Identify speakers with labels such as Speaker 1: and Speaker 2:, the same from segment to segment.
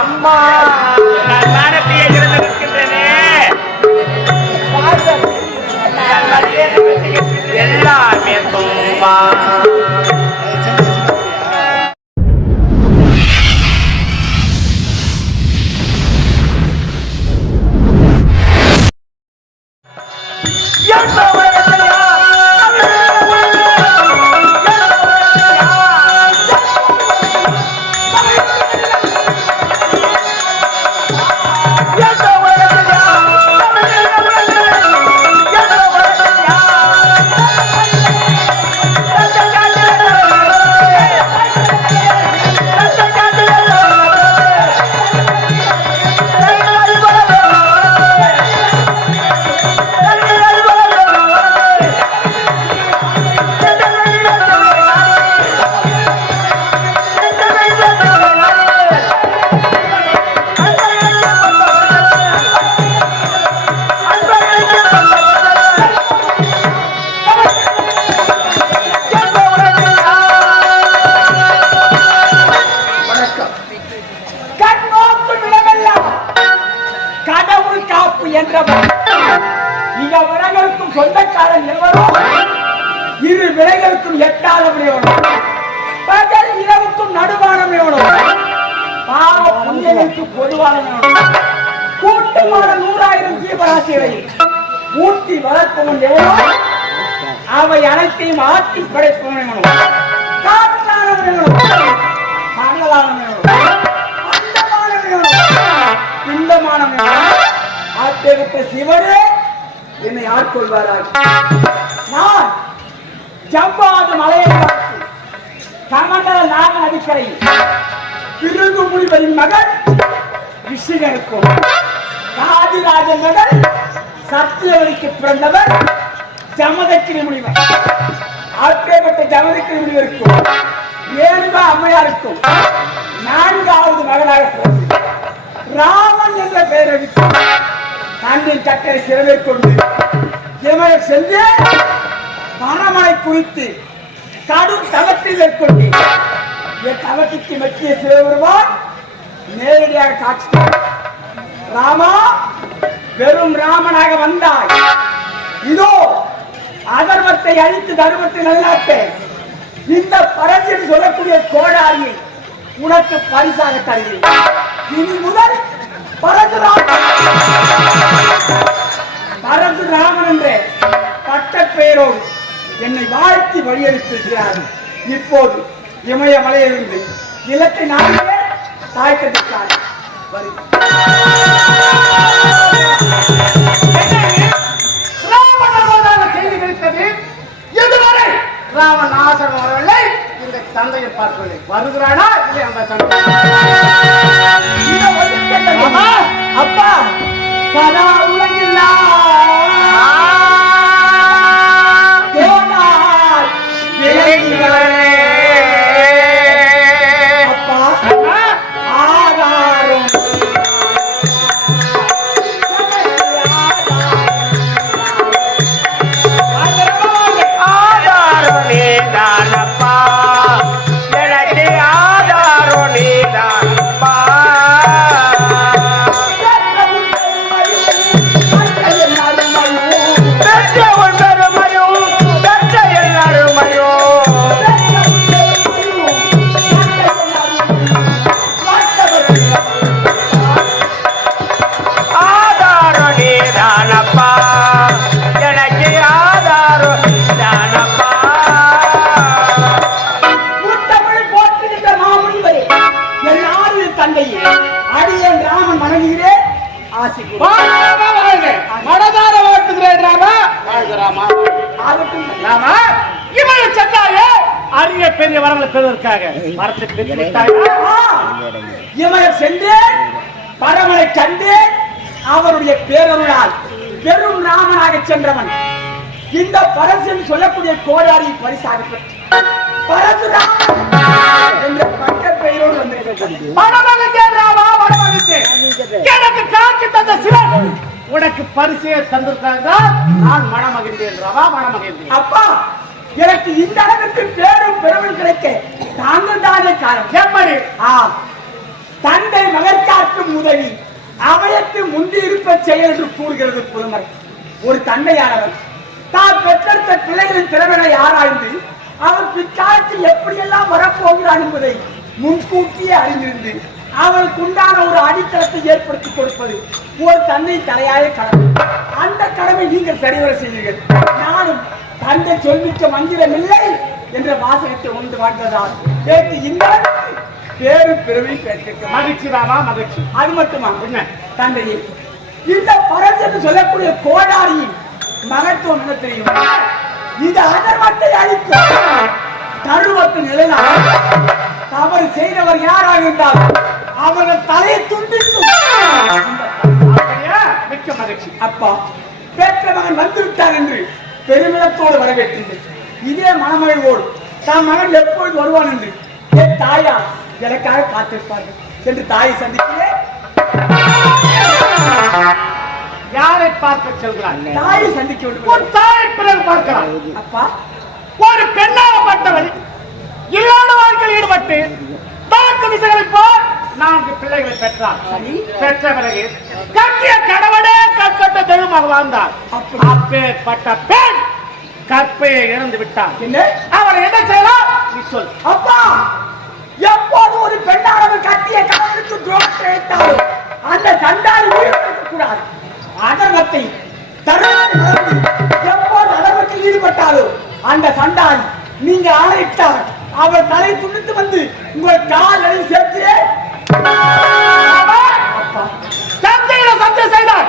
Speaker 1: அம்மா.
Speaker 2: பாதுகாப்பு என்றவர். சொந்தக்காரன் எவரும் இரு விலைகளுக்கும் எட்டாதவன் எவனோ? பகல் இரவுக்கும் நடுவானம் எவனோ? பாவ புண்ணியனுக்கு பொதுவானவன் கூட்டமான நூறாயிரம் ஜீவராசிகளை ஊட்டி வளர்ப்பவன் எவனோ? அவை அனைத்தையும் ஆட்டி படைப்பவன் எவனோ? காற்றானவன் எவனோ? எவனோ? எவனோ? எவனோ? ஆட்டேகத்த சிவனே என்னை யார் கொள்வாராய் நான் ஜம்பாத மலையை பார்த்து கமண்டல நாக நதிக்கரை பிருகு முனிவரின் மகன் விஷ்ணுகனுக்கும் ராஜராஜன் மகன் சத்தியவனுக்கு பிறந்தவர் ஜமதக்கிரி முனிவர். ஆட்சேபட்ட ஜமதக்கிரி முனிவருக்கும் ஏழுகா அம்மையாருக்கும் நான்காவது மகனாக பிறந்தது ராமன் என்ற பெயரை விட்டு தன்னின் சக்கரை சிறமேற்கொண்டு இவரை சென்று பரமனை குறித்து கடும் தவத்தில் மேற்கொண்டு என் தவத்துக்கு மெச்சிய சிவபெருமான் நேரடியாக காட்சி ராமா வெறும் ராமனாக வந்தாய். இதோ அதர்மத்தை அழித்து தர்மத்தை நல்லாட்ட இந்த பரசில் சொல்லக்கூடிய கோடாரியை உனக்கு பரிசாக தருகிறேன். இனி முதல் பரசுராமன். பரசுராமன் என்ற பட்ட பெயரோடு என்னை வாழ்த்தி வழியளித்திருக்கிறார்கள் இப்போது இமயமலையிலிருந்து இலக்கை நாளிலே தாய்க்கட்டுக்கான வருகிறேன்
Speaker 3: ராமன் அவதாரம் கிடைத்தது? இதுவரை ராமன் ஆசனம் வரவில்லை தந்தையை பார்க்கவில்லை. வருகிறானா? இல்லை அந்த தந்தை.
Speaker 2: அப்பா சதா உலகில்லா ஆகட்டும்.
Speaker 3: ராமா இவனை சென்றாயே அரிய பெரிய வரங்களை பெறுவதற்காக. மரத்தை பெற்று விட்டாயா?
Speaker 2: ஆ, இமயம் சென்றேன் பரமனை கண்டேன் அவருடைய பேரருளால் பெரும் ராமனாக சென்றவன். இந்த பரசன் சொல்லக்கூடிய கோடாரி பரிசாக பெற்று பரசுராமன் என்ற பட்ட பெயரோடு வந்திருக்கிறது
Speaker 3: உனக்கு பரிசையை தந்திருக்காங்க. நான் மனமகிழ்ந்தேன் ராமா மனமகிழ்ந்தேன்
Speaker 2: அப்பா எனக்கு இந்த அளவுக்கு பேரும் பெருமை கிடைக்க தாங்கள் தானே காரணம்?
Speaker 3: எப்படி?
Speaker 2: ஆ தந்தை மகற்காற்றும் உதவி அவையத்து முந்தி இருப்ப செயல் என்று கூறுகிறது புதுமறை. ஒரு தந்தையானவர் தான் பெற்றெடுத்த பிள்ளைகளின் திறமைகளை ஆராய்ந்து அவர் பிற்காலத்தில் எப்படியெல்லாம் வரப்போகிறார் என்பதை முன்கூட்டியே அறிந்திருந்து அவருக்கு உண்டான ஒரு அடித்தளத்தை ஏற்படுத்தி கொடுப்பது ஒரு தந்தை தலையாய கடமை. அந்த கடமை நீங்கள் சரிவர செய்வீர்கள். நானும் தந்தை சொல்மிக்க மந்திரம் இல்லை என்ற வாசகத்தை உண்டு வாழ்ந்ததால் நேற்று இந்த பேரு பிறவி பெற்றிருக்கிறார்
Speaker 3: மகிழ்ச்சி ராமா மகிழ்ச்சி.
Speaker 2: அது மட்டுமா?
Speaker 3: என்ன?
Speaker 2: தந்தையே இந்த பரசு என்று சொல்லக்கூடிய கோடாரியின் மகத்துவம் என்ன தெரியும்? இது அதர்மத்தை அழிக்கும். தருவத்து நிலைநாள் தவறு செய்தவர் யாராக இருந்தாலும் அவர்கள் தலையை
Speaker 3: அப்படியா? மிக்க மகிழ்ச்சி.
Speaker 2: அப்பா பெற்ற மகன் வந்து விட்டார் என்று பெருமிதத்தோடு வரவேற்றீர்கள் இதே மனமகிழ்வோடு தன் மகன் எப்பொழுது வருவான் என்று என் தாயார் எனக்காக காத்திருப்பார்கள் என்று தாயை சந்திக்கிறேன்.
Speaker 3: யாரை பார்க்க செல்கிறாய்?
Speaker 2: தாயை சந்திக்க
Speaker 3: ஒரு
Speaker 2: வேண்டும்
Speaker 3: தாயை பிறகு பார்க்கலாம்.
Speaker 2: அப்பா
Speaker 3: ஒரு பெற்றார். பெற்ற பிறகு கட்டிய கணவனே கற்பட்ட தெய்வமாக வாழ்ந்தார். அப்பேற்பட்ட பெண் கற்பையை இழந்து விட்டார் அவரை என்ன செய்யலாம் நீ சொல்.
Speaker 2: அப்பா எப்போது ஒரு பெண்ணானவர் கட்டிய துரோகத்தை இழைத்தாலும் அந்த சண்டாளி உயிரிழக்க கூடாது. தருணத்தை மறந்து எப்போது அதர்மத்தில் ஈடுபட்டாலோ அந்த சண்டாளி நீங்க ஆணையிட்டால் அவர் தலை துண்டித்து வந்து உங்கள் கால் அடி சேர்த்து
Speaker 3: தந்தையில சத்தியம் செய்தார்.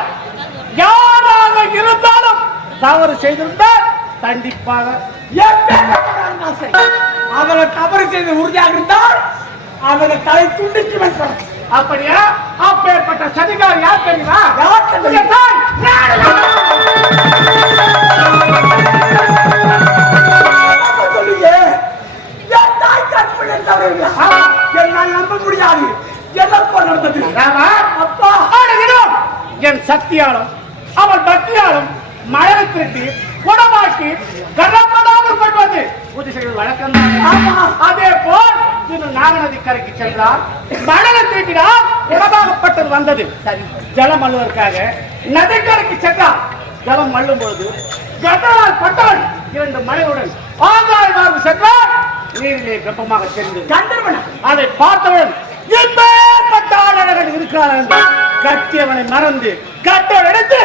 Speaker 3: யாராக இருந்தாலும் தவறு செய்திருந்தால் கண்டிப்பாக.
Speaker 2: அவர்கள் தவறு செய்து உறுதியாக இருந்தால் அவர்கள் தலை துண்டித்து வைப்பார்.
Speaker 3: அப்படியா? அப்பேற்பட்ட சதிகார் யார் தெரியுமா?
Speaker 2: யார் சொல்லுங்க என் தாய்
Speaker 3: ஆமா.
Speaker 2: என்னால் நம்ப முடியாது. எதப்பா நடந்தது?
Speaker 3: ராமா,
Speaker 2: அப்பா.
Speaker 3: ஆடுகிறோம். என் சக்தியாலும் அவள் பக்தியாலும் மழத்திற்கு குணமாக்கி கரப்படாமல் கொள்வது. புதுசைகள் வழக்கம்
Speaker 2: ஆமா.
Speaker 3: அதே போல் திரு நாகநதி கரைக்கு சென்றார் மணலை தீட்டினால் குணமாகப்பட்டது வந்தது.
Speaker 2: சரி.
Speaker 3: ஜலம் அள்ளுவதற்காக நதிக்கரைக்கு சென்றார் ஜலம் அள்ளும் போது கட்டளால் பட்டவன் இரண்டு மலையுடன் ஆங்காய் வாழ்வு சென்றார் நீரிலே வெப்பமாக தெரிந்தது
Speaker 2: கந்தர்வனா
Speaker 3: அதை பார்த்தவன் எப்பேற்பட்ட ஆளழகன் இருக்கிறார் என்று கட்டியவனை மறந்து கட்டவன் எடுத்து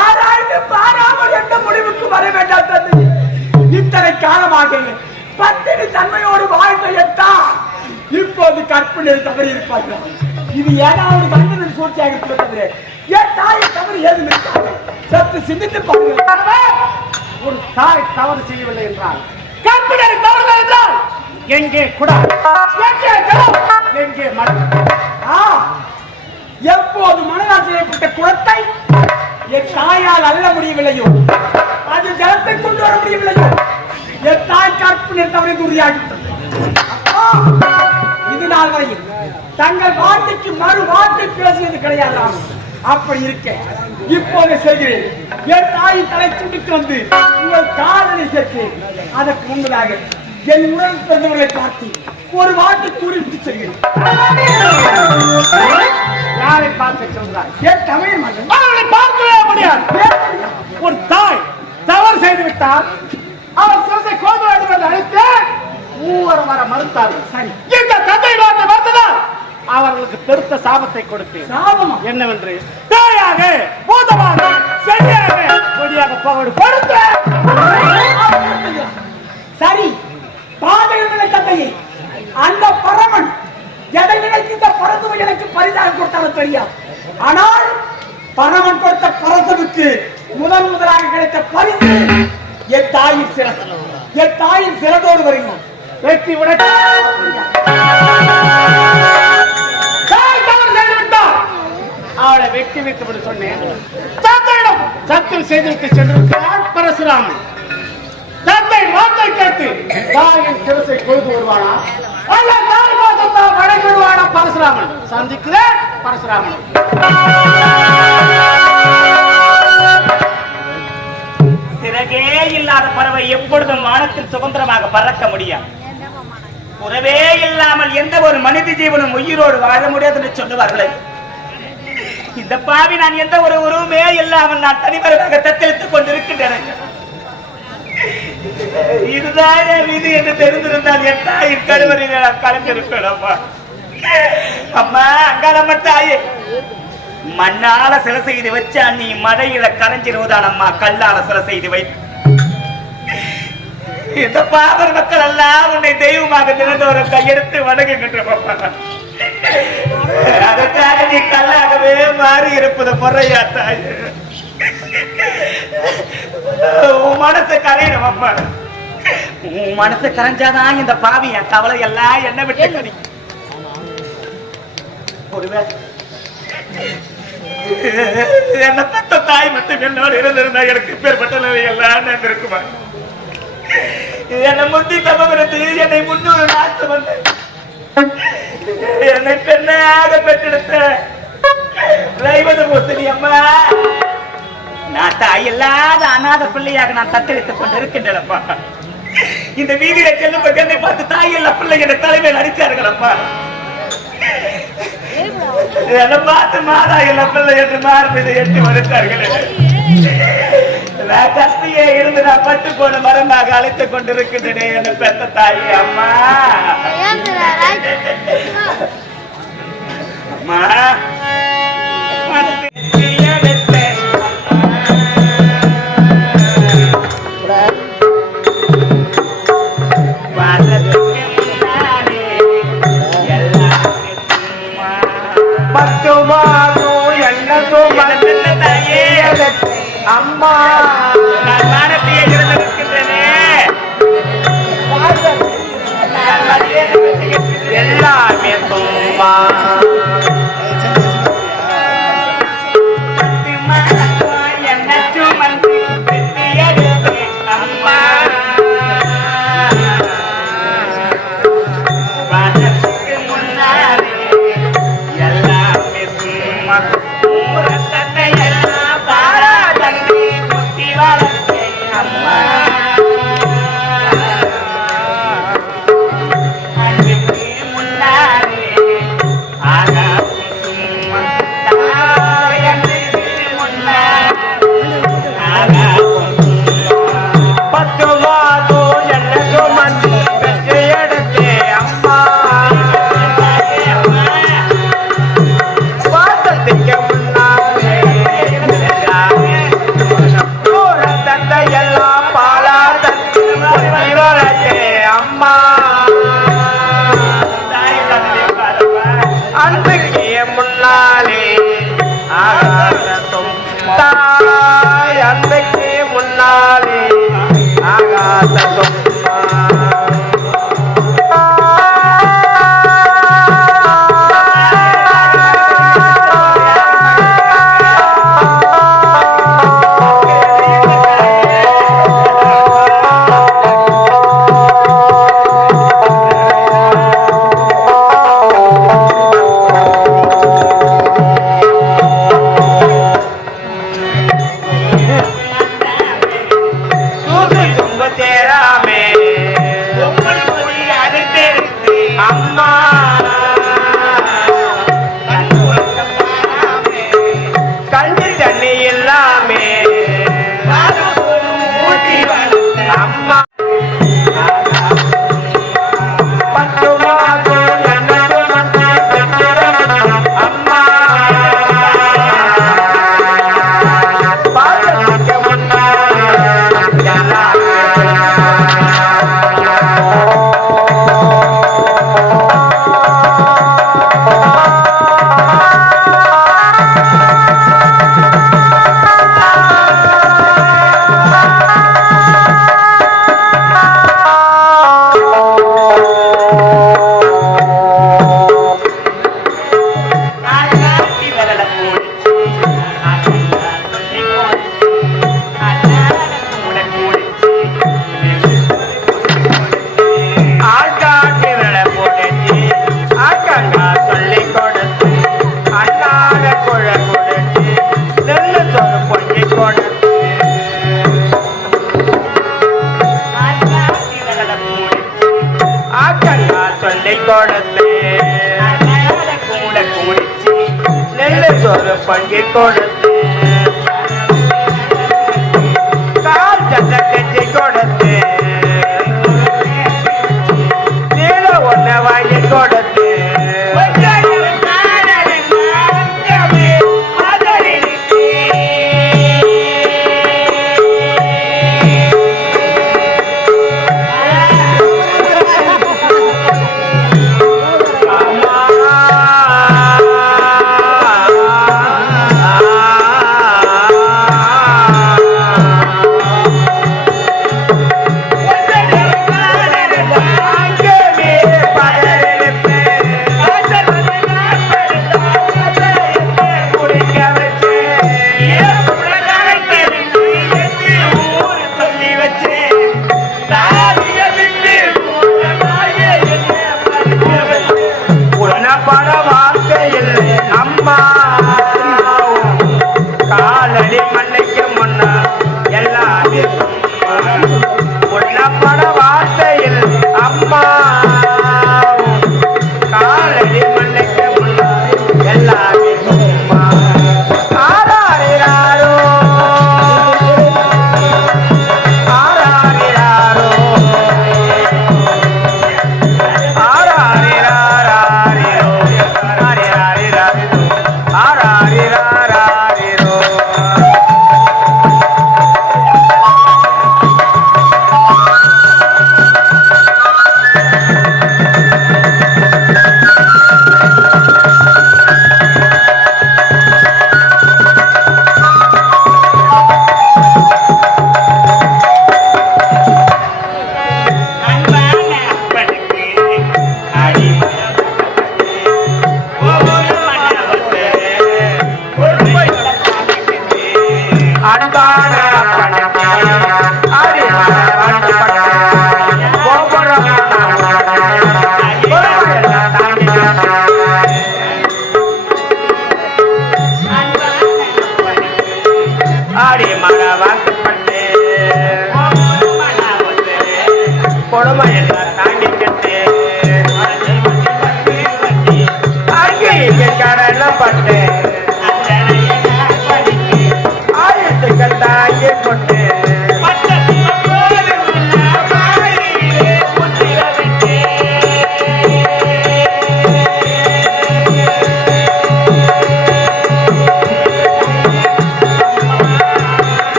Speaker 2: ஆராய்ந்து பாராமல் எந்த முடிவுக்கு வர வேண்டாம் தந்தை. இத்தனை காலமாக பத்தினி தன்மையோடு வாழ்ந்த எட்டா இப்போது கற்பிணை தவறி இருப்பார்கள் இது ஏதாவது கந்தனின் சூழ்ச்சியாக இருக்கிறது ஏன் தாயை தவறு ஏதும் இருக்காது. சத்து சிந்தித்து பாருங்கள்.
Speaker 3: ஒரு தாய் தவறு செய்யவில்லை என்றால் கற்பனை தவறு என்றால் எங்கே குடா? எங்கே ஜலம் எங்கே மண்
Speaker 2: ஆ, எப்போது மனதால் செய்யப்பட்ட குளத்தை என் தாயால் அள்ள முடியவில்லையோ? அது ஜலத்தை கொண்டு வர முடியவில்லையோ? என் தாய் கற்பினை தவறி உறுதியாகிவிட்டது இது நாள் வரையில் தங்கள் வார்த்தைக்கு மறு வார்த்தை பேசியது கிடையாது. அப்படி இருக்க இப்போது செய்கிறேன் என் தாயின் தலை துண்டித்து வந்து உங்கள் காதலை சேர்க்கிறேன். அதற்கு முன்பதாக என் உடன் பிறந்தவர்களை பார்த்து ஒரு வார்த்தை கூறிவிட்டு செல்கிறேன்.
Speaker 3: யாரை பார்க்க சொல்றாய்
Speaker 2: என் தமிழ் மகன்.
Speaker 3: அவர்களை பார்க்கவே முடியாது. ஒரு தாய் தவறு செய்து விட்டார் அவர் சிறந்த வேண்டும் என்று அழைத்து மூவர் வர மறுத்தார்கள்.
Speaker 2: சரி.
Speaker 3: இந்த தந்தை வார்த்தை வந்ததால் அவர்களுக்கு பெருத்த சாபத்தை கொடுத்தேன்.
Speaker 2: சாபமா?
Speaker 3: என்னவென்று? தாயாக பூதமாக சரியாக கொடியாக கொடுத்து
Speaker 2: சரி. பாதகமில்லை தந்தையே. அந்த பரமன் எதை நினைத்து இந்த பரசுவை எனக்கு பரிசாக கொடுத்தாலும் தெரியாது. ஆனால் பரமன் கொடுத்த பரசுவுக்கு முதன் முதலாக கிடைத்த பரிசு என் தாயின் சிறந்த என் தாயின் சிறந்தோடு வருகிறோம்.
Speaker 3: வெற்றி விட அவளை வெட்டி வைத்து சொன்னேன். தந்தையிடம் சத்தியம் செய்துவிட்டு சென்றிருக்கிறார் பரசுராமன். வார்த்தை கேட்டு தாயின் சிரசை கொழுது வருவானா அல்ல தாய் வாசத்தால் வழங்கி பரசுராமன்? சந்திக்கிறேன் பரசுராமன்.
Speaker 4: சிறகே இல்லாத பறவை எப்பொழுதும் வானத்தில் சுதந்திரமாக பறக்க முடியாது. உறவே இல்லாமல் எந்த ஒரு மனித ஜீவனும் உயிரோடு வாழ முடியாது என்று சொல்லுவார்களே. இந்த பாவி நான் எந்த ஒரு உருவமே இல்லாமல் நான் தனிமரமாக தத்தெடுத்துக் கொண்டிருக்கின்றேன். இதுதான் விதி என்று தெரிந்திருந்தால் என்ன இக்கழுவரில் கருவறையில் நான் அம்மா அம்மா அங்காளம்ம தாயே. மண்ணால சில செய்து வச்சா நீ மழையில கரைஞ்சிருவதான் அம்மா கல்லால சில செய்து வை. இந்த பாபர் மக்கள் எல்லாம் உன்னை தெய்வமாக திறந்தவரை கையெடுத்து வணங்குகின்ற அதற்காக நீ கல்லாகவே மாறி இருப்பது முறையா தாய். உன் மனசு கரையணும் அம்மா உன் மனசு கரைஞ்சாதான் இந்த பாவி என் கவலை எல்லாம் என்ன விட்டு ஒருவேளை என்ன பெத்த தாய் மட்டும் என்னோடு இருந்திருந்தா எனக்கு பேர்பட்ட நிலை எல்லாம் இருக்குமா என்னை முந்தி தமகிறது என்னை முன்னூறு நாட்டு வந்து என்னை பெண்ணாக பெற்றெடுத்த ரைவத முஸ்லி அம்மா. நான் தாய் இல்லாத அநாத பிள்ளையாக நான் தத்தெடுத்துக் கொண்டு இருக்கின்றனப்பா இந்த வீதியில செல்லும் என்னை பார்த்து தாய் பிள்ளை என்ற தலைமையில் அடித்தார்களப்பா என்னை பார்த்து மாதா இல்ல பிள்ளை என்று மார்பீதை எட்டி மறுத்தார்களே. நான் கத்தியே இருந்து நான் பட்டு போன மரமாக அழைத்துக் கொண்டிருக்கின்றேனே என் பெத்த தாயி அம்மா. அம்மா.
Speaker 1: கொடுத்து
Speaker 4: கூட குடிச்சு
Speaker 1: நெல்லு சோறு பங்கி கொடுத்து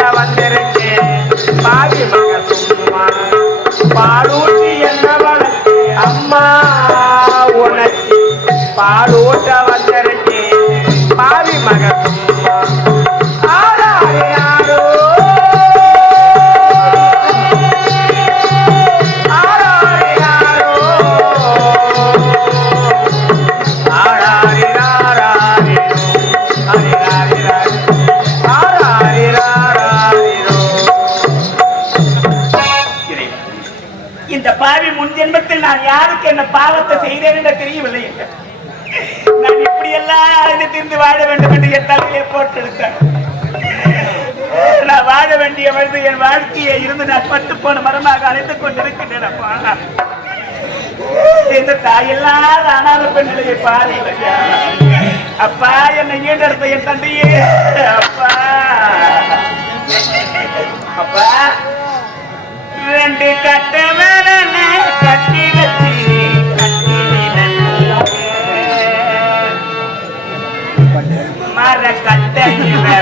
Speaker 1: பால் வந்திருக்கேன் பாவி மக சும்மா. பாலூட்டி என்ன வளர்த்து? அம்மா உனக்கு பால் வந்திருக்கேன் பாவி மக சும்மா.
Speaker 4: யாருக்கு என்ன பாவத்தை செய்தேன் என்று தெரியவில்லை நான் இப்படி எல்லாம் அழுது திருந்து வாழ வேண்டும் என்று என் தலையை போட்டெடுத்தேன். நான் வாழ வேண்டிய வயது என் வாழ்க்கையை இருந்து நான் பட்டு போன மரமாக அழைத்துக் கொண்டிருக்கின்றேன் இந்த தாயில்லாத அனாத பெண்ணிலையை பாரு. அப்பா என்னை ஈண்டெடுத்த என் தந்தையே? அப்பா. அப்பா ரெண்டு கட்ட மர